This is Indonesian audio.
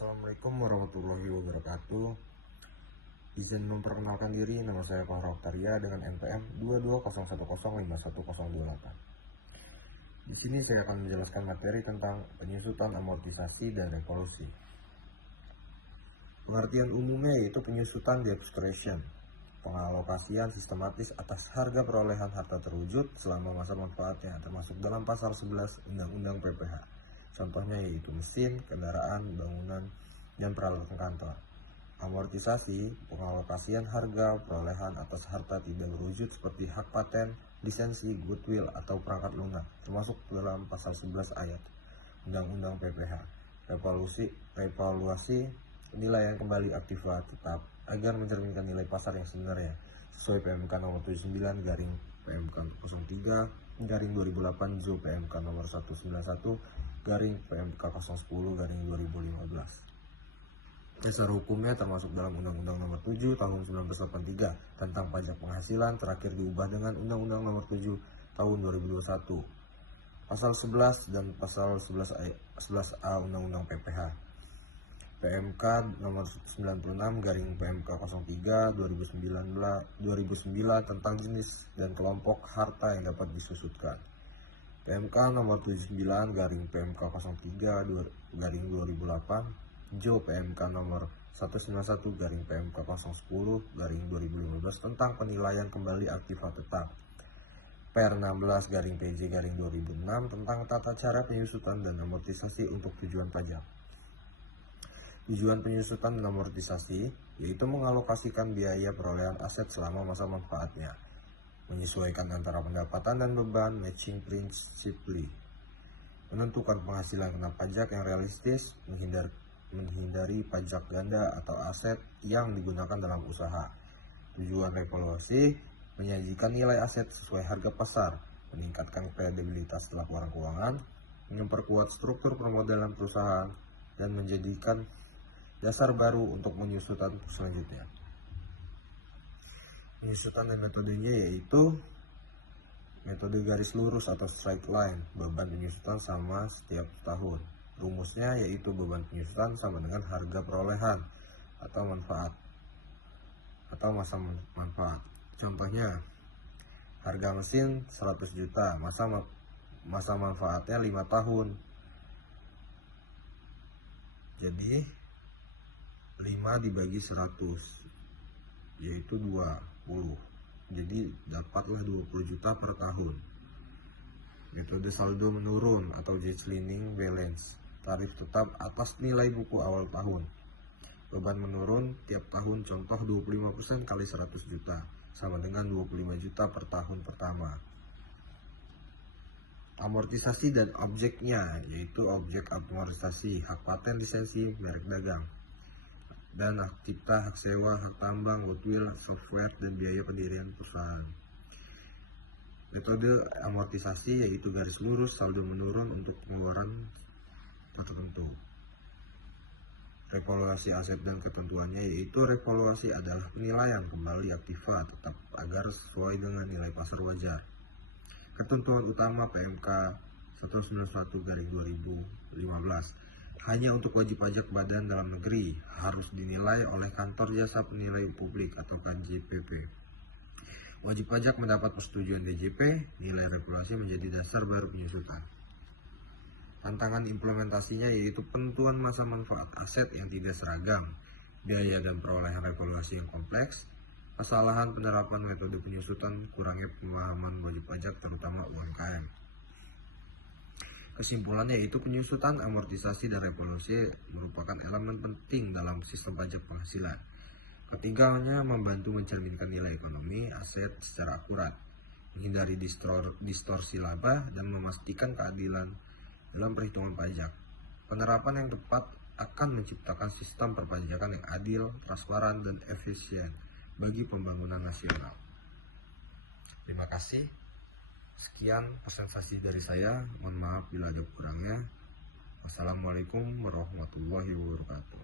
Assalamualaikum warahmatullahi wabarakatuh. Izin memperkenalkan diri, nama saya Fahra Oktaria dengan NPM 2201051028. Di sini saya akan menjelaskan materi tentang penyusutan, amortisasi, dan revolusi. Pengertian umumnya yaitu penyusutan deobstruction, pengalokasian sistematis atas harga perolehan harta terwujud selama masa manfaatnya, termasuk dalam pasal 11 Undang-Undang PPH. Contohnya yaitu mesin, kendaraan, bangunan, dan peralatan kantor. Amortisasi, pengalokasian harga perolehan atas harta tidak berwujud seperti hak paten, lisensi, goodwill, atau perangkat lunak, termasuk dalam pasal 11 ayat Undang-Undang PPH. Revaluasi, penilaian kembali aktiva tetap agar mencerminkan nilai pasar yang sebenarnya sesuai PMK nomor 79 garing PMK 03 garing 2008 Jo PMK nomor 191 garing PMK 010 garing 2015. Dasar hukumnya termasuk dalam Undang-Undang nomor 7 tahun 1983 tentang pajak penghasilan, terakhir diubah dengan Undang-Undang nomor 7 tahun 2021. Pasal 11 dan pasal 11A Undang-Undang PPH. PMK nomor 96 garing PMK 03 2009 tentang jenis dan kelompok harta yang dapat disusutkan. PMK nomor 79 garing PMK 03 garing 2008 Jo PMK nomor 191 garing PMK 010 garing 2015 tentang penilaian kembali aktiva tetap. Per 16 garing PJ garing 2006 tentang tata cara penyusutan dan amortisasi untuk tujuan pajak. Tujuan penyusutan dan amortisasi yaitu mengalokasikan biaya perolehan aset selama masa manfaatnya, menyesuaikan antara pendapatan dan beban, matching principally, menentukan penghasilan kena pajak yang realistis, menghindari pajak ganda atau aset yang digunakan dalam usaha. Tujuan revaluasi, menyajikan nilai aset sesuai harga pasar, meningkatkan kredibilitas laporan keuangan, memperkuat struktur permodalan perusahaan, dan menjadikan dasar baru untuk penyusutan selanjutnya. Penyusutan dan metodenya yaitu metode garis lurus atau straight line, beban penyusutan sama setiap tahun. Rumusnya yaitu beban penyusutan sama dengan harga perolehan atau manfaat atau masa manfaat. Contohnya, harga mesin 100 juta, masa manfaatnya 5 tahun. Jadi 5 dibagi 100 yaitu 20. Jadi dapatlah 20 juta per tahun. Metode saldo menurun atau declining balance, tarif tetap atas nilai buku awal tahun. Beban menurun tiap tahun, contoh 25% kali 100 juta sama dengan 25 juta per tahun pertama. Amortisasi dan objeknya yaitu objek amortisasi, hak paten, lisensi, merek dagang, dan hak cipta, hak sewa, hak tambang, goodwill, software, dan biaya pendirian perusahaan. Metode amortisasi yaitu garis lurus, saldo menurun untuk pengeluaran tertentu. Revaluasi aset dan ketentuannya yaitu revaluasi adalah penilaian kembali aktiva tetap agar sesuai dengan nilai pasar wajar. Ketentuan utama PMK 191 garing 2015 hanya untuk wajib pajak badan dalam negeri harus dinilai oleh kantor jasa penilai publik atau KJPP. Wajib pajak mendapat persetujuan DJP, nilai revaluasi menjadi dasar baru penyusutan. Tantangan implementasinya yaitu penentuan masa manfaat aset yang tidak seragam, biaya dan perolehan revaluasi yang kompleks, kesalahan penerapan metode penyusutan, kurangnya pemahaman wajib pajak terutama UMKM. Kesimpulannya yaitu penyusutan, amortisasi, dan revaluasi merupakan elemen penting dalam sistem pajak penghasilan. Ketiganya membantu mencerminkan nilai ekonomi aset secara akurat, menghindari distorsi laba, dan memastikan keadilan dalam perhitungan pajak. Penerapan yang tepat akan menciptakan sistem perpajakan yang adil, transparan, dan efisien bagi pembangunan nasional. Terima kasih. Sekian presentasi dari saya. Mohon maaf bila ada kurangnya. Wassalamualaikum warahmatullahi wabarakatuh.